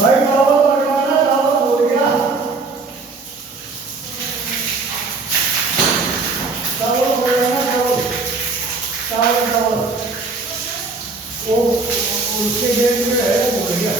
भाई टावल लगवाना, टावल भूल गया। टावल लगवाना, टावल टावल टावल वो उसके गेट में है, वो भूल गया।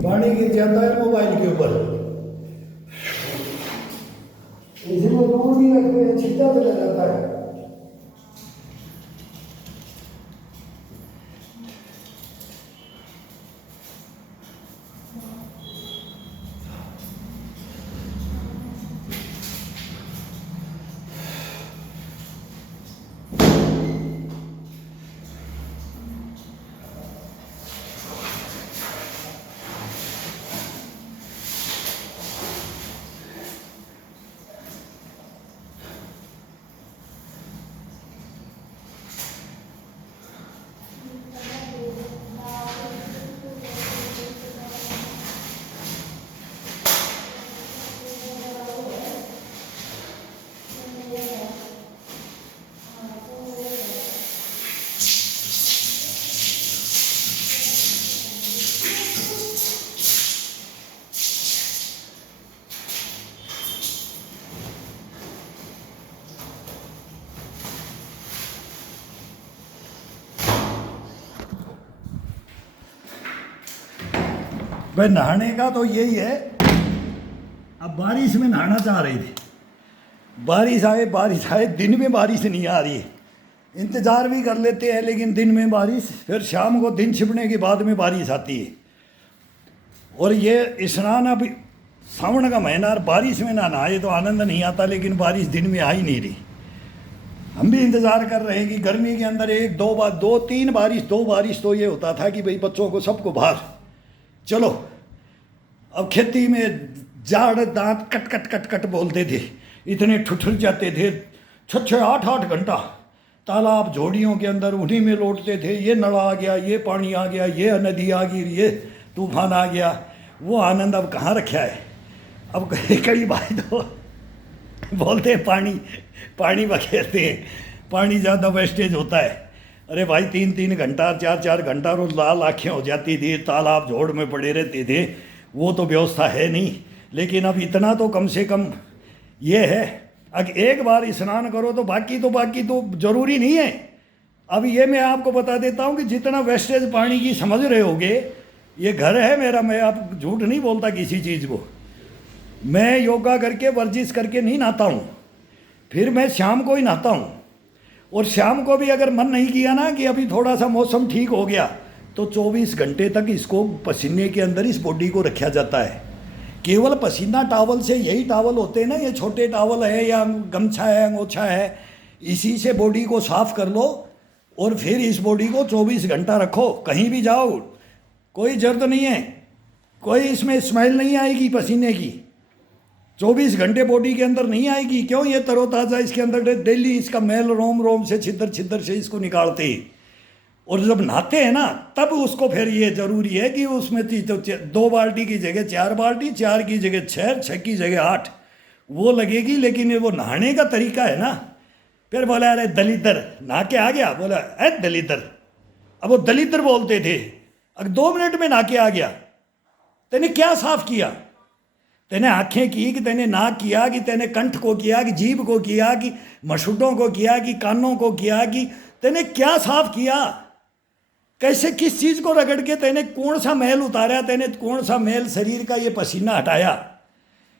पानी गिर जाता है मोबाइल के ऊपर, इसलिए दूर नहीं रखते हैं, सीधा चला जाता है। भाई नहाने का तो यही है, अब बारिश में नहाना चाह रही थी, बारिश आए, दिन में बारिश नहीं आ रही है, इंतज़ार भी कर लेते हैं लेकिन दिन में बारिश, फिर शाम को दिन छिपने के बाद में बारिश आती है। और ये स्नान अब सावन का महीना और बारिश में ना नहाए तो आनंद नहीं आता, लेकिन बारिश दिन में आ ही नहीं रही। हम भी इंतज़ार कर रहे हैं कि गर्मी के अंदर एक दो बार दो बारिश तो ये होता था कि भाई बच्चों को सबको बाहर चलो। अब खेती में जाड़ दांत कट कट कट कट बोलते थे, इतने ठुठुर जाते थे, 6-8 घंटा तालाब झोड़ियों के अंदर उन्हीं में लौटते थे। ये नल आ गया, ये पानी आ गया, ये नदी आ गई, ये तूफान आ गया, वो आनंद अब कहाँ रखा है। अब कई बार तो बोलते हैं पानी पानी बखेरते हैं, पानी ज़्यादा वेस्टेज होता है। अरे भाई 3-3 घंटा 4-4 घंटा रोज लाल आँखें हो जाती थी, तालाब झोड़ में पड़े रहते थे, वो तो व्यवस्था है नहीं। लेकिन अब इतना तो कम से कम ये है, अगर एक बार स्नान करो तो बाकी तो ज़रूरी नहीं है। अब ये मैं आपको बता देता हूँ कि जितना वेस्टेज पानी की समझ रहे होगे, ये घर है मेरा, मैं आप झूठ नहीं बोलता किसी चीज़ को। मैं योगा करके वर्जिश करके नहीं नहाता हूँ, फिर मैं शाम को ही नहाता हूँ। और शाम को भी अगर मन नहीं किया ना कि अभी थोड़ा सा मौसम ठीक हो गया, तो 24 घंटे तक इसको पसीने के अंदर इस बॉडी को रखा जाता है। केवल पसीना टावल से, यही टावल होते हैं ना, ये छोटे टावल है या गमछा है, अंगोछा है, इसी से बॉडी को साफ कर लो और फिर इस बॉडी को 24 घंटा रखो। कहीं भी जाओ कोई जर्द नहीं है, कोई इसमें स्मेल नहीं आएगी पसीने की, 24 घंटे बॉडी के अंदर नहीं आएगी। क्यों? ये तरोताज़ा इसके अंदर डेली इसका मैल रोम रोम से छिद्र छिद्र से इसको निकालते ही। और जब नहाते हैं ना तब उसको फिर ये ज़रूरी है कि उसमें तो 2 बाल्टी की जगह 4 बाल्टी, 4 की जगह 6, 6 की जगह 8 वो लगेगी। लेकिन वो नहाने का तरीका है ना। फिर बोला अरे दलितर नहा के आ गया, बोला अरे दलितर, अब वो दलितर बोलते थे। अगर 2 मिनट में नहा के आ गया, तेने क्या साफ किया? तेने आँखें की कि तेने नाक किया कि तेने कंठ को किया कि जीभ को किया कि मसूड़ों को किया कि कानों को किया कि तेने क्या साफ किया? कैसे किस चीज़ को रगड़ के तेने कौन सा मैल उतारा? तेने कौन सा मैल शरीर का ये पसीना हटाया?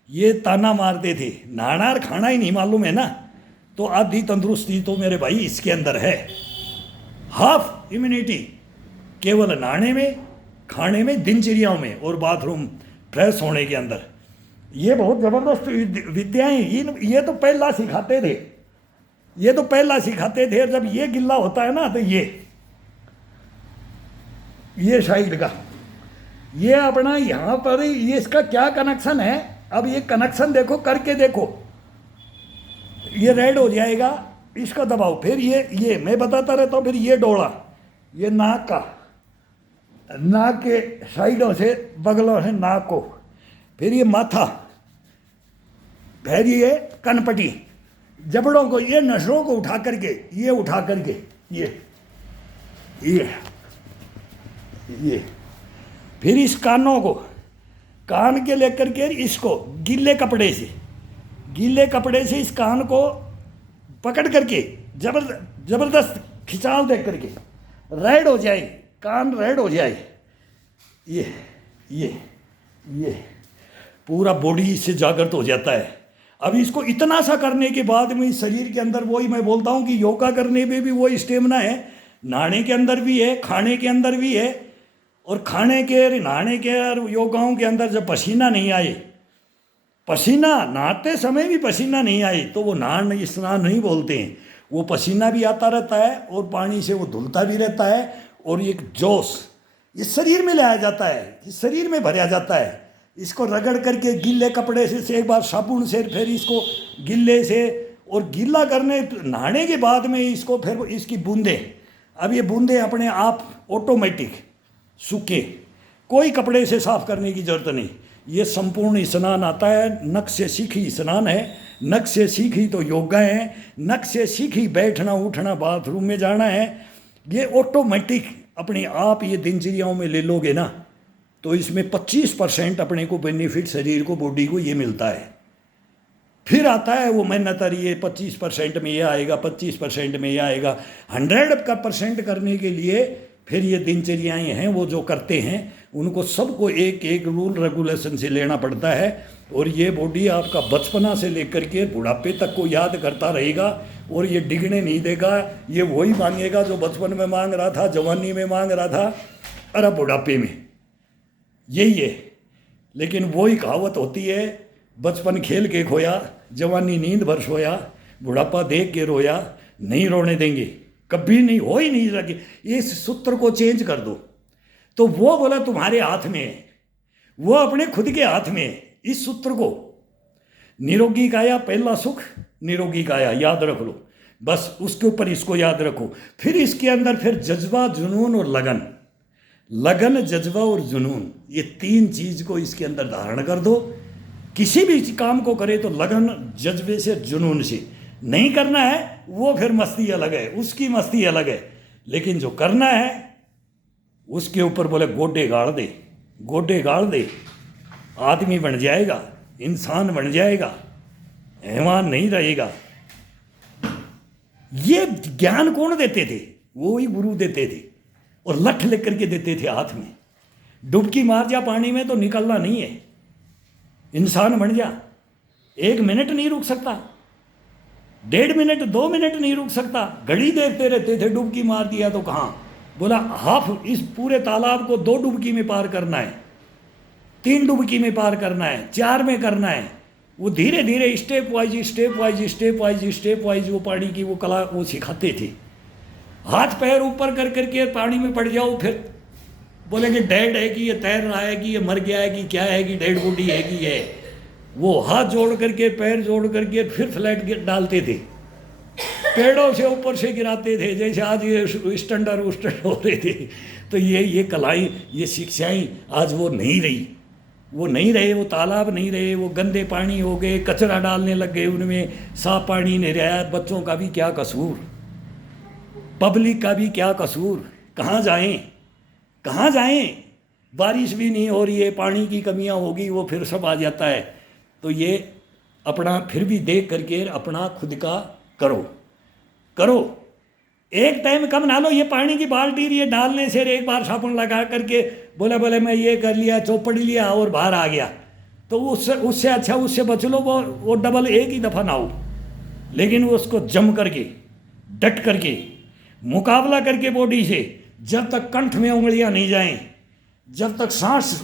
ये ताना मारते थे। नहाना और खाना ही नहीं मालूम है ना, तो आधी तंदुरुस्ती तो मेरे भाई इसके अंदर है। हाफ इम्यूनिटी केवल नहाने में, खाने में, दिनचर्याओं में और बाथरूम फ्रेश होने के अंदर। ये बहुत ज़बरदस्त विद्याएं ये तो पहला सिखाते थे, ये तो पहला सिखाते थे। जब ये गिल्ला होता है ना तो ये साइड का ये अपना यहाँ पर ये इसका क्या कनेक्शन है? अब ये कनेक्शन देखो, करके देखो, ये रेड हो जाएगा, इसको दबाओ। फिर ये मैं बताता रहता हूँ। फिर ये डोला, ये नाक का, नाक के साइडों से, बगलों से नाक को, फिर ये माथा, फिर ये कनपटी, जबड़ों को, ये नसों को उठा करके, ये उठा करके, ये फिर इस कानों को, कान के लेकर के इसको गीले कपड़े से इस कान को पकड़ करके जबरदस्त खिंचाव दे करके रेड हो जाए, कान रेड हो जाए। ये पूरा बॉडी इससे जागृत हो जाता है। अब इसको इतना सा करने के बाद में शरीर के अंदर, वही मैं बोलता हूँ कि योगा करने में भी वही स्टेमिना है, नहाने के अंदर भी है, खाने के अंदर भी है। और खाने के, नहाने के और योगाओं के अंदर जब पसीना नहीं आए, पसीना नहाते समय भी पसीना नहीं आए तो वो नहान स्नान नहीं बोलते हैं। वो पसीना भी आता रहता है और पानी से वो धुलता भी रहता है, और एक जोश इस शरीर में लाया जाता है, इस शरीर में भरा जाता है। इसको रगड़ करके गीले कपड़े से एक बार साबुन से, फिर इसको गिल्ले से, और गीला करने नहाने के बाद में इसको फिर इसकी बूंदें, अब ये बूंदें अपने आप ऑटोमेटिक सूखे, कोई कपड़े से साफ करने की जरूरत नहीं। ये संपूर्ण स्नान आता है, नख से सीखी स्नान है, नख से सीखी तो योगा है, नख से सीखी बैठना उठना, बाथरूम में जाना है। ये ऑटोमेटिक अपने आप ये दिनचर्याओं में ले लोगे ना, तो इसमें 25% अपने को बेनिफिट शरीर को, बॉडी को ये मिलता है। फिर आता है वो मेहनत, ये 25% में ये आएगा, 25% में ये आएगा। 100% करने के लिए फिर ये दिनचर्याएँ हैं वो जो करते हैं, उनको सबको एक एक रूल रेगुलेशन से लेना पड़ता है। और ये बॉडी आपका बचपना से लेकर के बुढ़ापे तक को याद करता रहेगा, और ये डिगने नहीं देगा। ये वही मांगेगा जो बचपन में मांग रहा था, जवानी में मांग रहा था, अरे बुढ़ापे में यही है। लेकिन वही कहावत होती है, बचपन खेल के खोया, जवानी नींद भर सोया, बुढ़ापा देख के रोया। नहीं रोने देंगे, कभी नहीं, हो ही नहीं सके। इस सूत्र को चेंज कर दो। तो वो बोला तुम्हारे हाथ में है, वो अपने खुद के हाथ में है। इस सूत्र को, निरोगी काया पहला सुख, निरोगी काया याद रख लो, बस उसके ऊपर इसको याद रखो। फिर इसके अंदर फिर जज्बा, जुनून और लगन, लगन, जज्बा और जुनून, ये 3 चीज को इसके अंदर धारण कर दो। किसी भी काम को करे तो लगन, जज्बे से, जुनून से। नहीं करना है वो फिर मस्ती अलग है, उसकी मस्ती अलग है। लेकिन जो करना है उसके ऊपर बोले गोडे गाड़ दे, गोडे गाड़ दे, आदमी बन जाएगा, इंसान बन जाएगा, हैवान नहीं रहेगा। ये ज्ञान कौन देते थे? वो ही गुरु देते थे, और लठ लेकर के देते थे हाथ में। डुबकी मार जा पानी में तो निकलना नहीं है, इंसान बन जा। 1 मिनट नहीं रुक सकता, 1.5 मिनट, 2 मिनट नहीं रुक सकता। घड़ी देखते रहते थे, डुबकी मार दिया तो कहाँ, बोला हाफ इस पूरे तालाब को 2 डुबकी में पार करना है, 3 डुबकी में पार करना है, 4 में करना है। वो धीरे धीरे स्टेप वाइज वो पानी की वो कला वो सिखाते थे। हाथ पैर ऊपर कर करके पानी में पड़ जाओ, फिर बोलेंगे डेड है कि ये तैर रहा है कि ये मर गया है कि क्या है कि डेड बॉडी है कि है। वो हाथ जोड़ करके पैर जोड़ करके फिर फ्लैट डालते थे, पेड़ों से ऊपर से गिराते थे, जैसे आज ये स्टैंडर हो रहे थे। तो ये कलाएं, ये शिक्षाएं आज वो नहीं रही, वो नहीं रहे, वो तालाब नहीं रहे, वो गंदे पानी हो गए, कचरा डालने लग गए उनमें, साफ पानी नहीं रहा। बच्चों का भी क्या कसूर, पब्लिक का भी क्या कसूर, कहाँ जाएं, कहाँ जाएं? बारिश भी नहीं हो रही है, पानी की कमियां होगी, वो फिर सब आ जाता है। तो ये अपना फिर भी देख करके अपना खुद का करो। एक टाइम कम ना लो, ये पानी की बाल्टी ये डालने से एक बार साबुन लगा करके बोले मैं ये कर लिया, चौपड़ लिया और बाहर आ गया, तो उससे अच्छा उससे बच लो। वो डबल एक ही दफ़ा ना हो, लेकिन उसको जम करके, डट करके, मुकाबला करके बॉडी से, जब तक कंठ में उंगलियां नहीं जाएं, जब तक सांस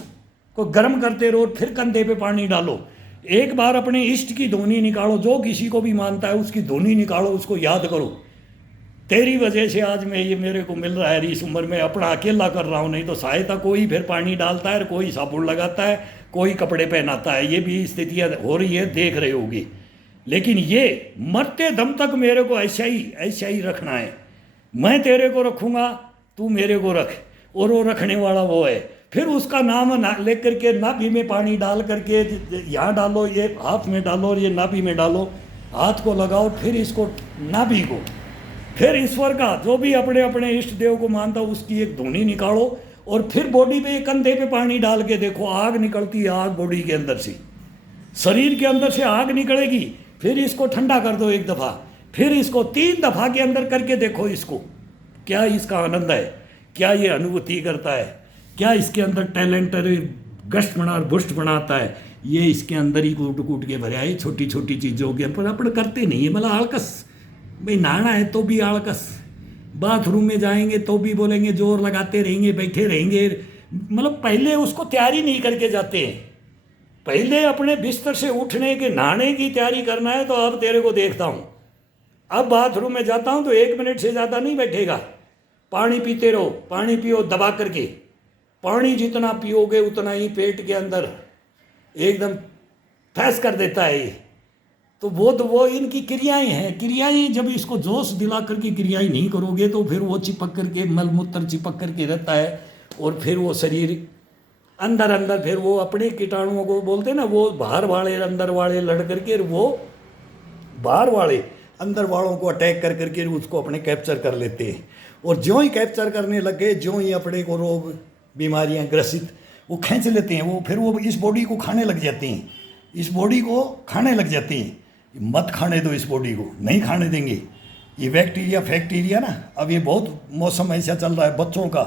को गर्म करते रहो, फिर कंधे पे पानी डालो। एक बार अपने इष्ट की ध्वनि निकालो, जो किसी को भी मानता है उसकी ध्वनि निकालो, उसको याद करो, तेरी वजह से आज मैं ये मेरे को मिल रहा है, इस उम्र में अपना अकेला कर रहा हूँ। नहीं तो सहायता कोई फिर पानी डालता है, कोई साबुन लगाता है, कोई कपड़े पहनाता है। ये भी स्थितियाँ हो रही है, देख रहे होगी। लेकिन ये मरते दम तक मेरे को ऐसा ही रखना है। मैं तेरे को रखूँगा, तू मेरे को रख, और वो रखने वाला वो है। फिर उसका नाम लेकर के नाभि में पानी डाल करके, यहाँ डालो, ये हाथ में डालो और ये नाभि में डालो, हाथ को लगाओ, फिर इसको नाभि को, फिर ईश्वर का जो भी अपने अपने इष्ट देव को मानता उसकी एक धुनी निकालो, और फिर बॉडी पे, कंधे पे पानी डाल के देखो, आग निकलती है, आग बॉडी के अंदर से, शरीर के अंदर से आग निकलेगी। फिर इसको ठंडा कर दो 1 दफ़ा, फिर इसको 3 दफ़ा के अंदर करके देखो, इसको क्या इसका आनंद है, क्या ये अनुभूति करता है, क्या इसके अंदर टैलेंट गश्त बना और बुष्ट बनाता है। ये इसके अंदर ही कूट के भरा है, छोटी छोटी चीज़ों के पर अपन करते नहीं है। मतलब आलकस, भाई नहाना है तो भी आलकस, बाथरूम में जाएंगे तो भी बोलेंगे जोर लगाते रहेंगे, बैठे रहेंगे। मतलब पहले उसको तैयारी नहीं करके जाते हैं। पहले अपने बिस्तर से उठने के, नहाने की तैयारी करना है तो अब तेरे को देखता हूँ, अब बाथरूम में जाता हूँ तो 1 मिनट से ज़्यादा नहीं बैठेगा, पानी पीते रहो, पानी पियो दबा करके। पानी जितना पियोगे उतना ही पेट के अंदर एकदम फैस कर देता है ये। तो वो इनकी क्रियाएं हैं। क्रियाएं जब इसको जोश दिला करके क्रियाएं नहीं करोगे तो फिर वो चिपक करके, मलमूत्र चिपक करके रहता है, और फिर वो शरीर अंदर फिर वो अपने कीटाणुओं को बोलते हैं ना, वो बाहर वाले अंदर वाले लड़ करके वो बाहर वाले अंदर वालों को अटैक कर करके उसको अपने कैप्चर कर लेते हैं। और ज्यों ही कैप्चर करने लग गए, ज्यों ही अपने को रोग बीमारियां ग्रसित वो खींच लेते हैं, वो फिर वो इस बॉडी को खाने लग जाते हैं, इस बॉडी को खाने लग जाते हैं। मत खाने दो इस बॉडी को, नहीं खाने देंगे। ये बैक्टीरिया फैक्टीरिया ना, अब ये बहुत मौसम ऐसा चल रहा है बच्चों का,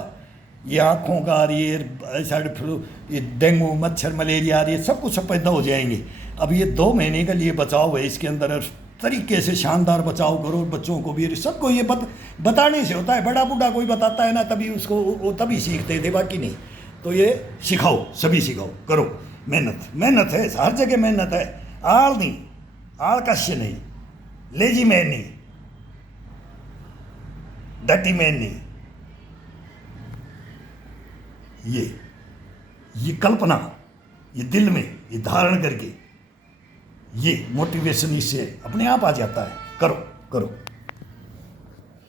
ये आँखों का आ रही है, साइड फ्लू, ये डेंगू, मच्छर, मलेरिया आ रही है, सब कुछ सब पैदा हो जाएंगे। अब ये 2 महीने का लिए बचाव है, इसके अंदर तरीके से शानदार बचाव करो। बच्चों को भी, सबको ये बताने से होता है। बड़ा बूढ़ा कोई बताता है ना, तभी उसको वो तभी सीखते थे, बाकी नहीं। तो ये सिखाओ, सभी सिखाओ, करो। मेहनत है, हर जगह मेहनत है। आल नहीं, आलकस्य नहीं, लेजी मैन नहीं, डटी मैन नहीं। ये कल्पना, ये दिल में ये धारण करके, ये मोटिवेशन इससे अपने आप आ जाता है। करो।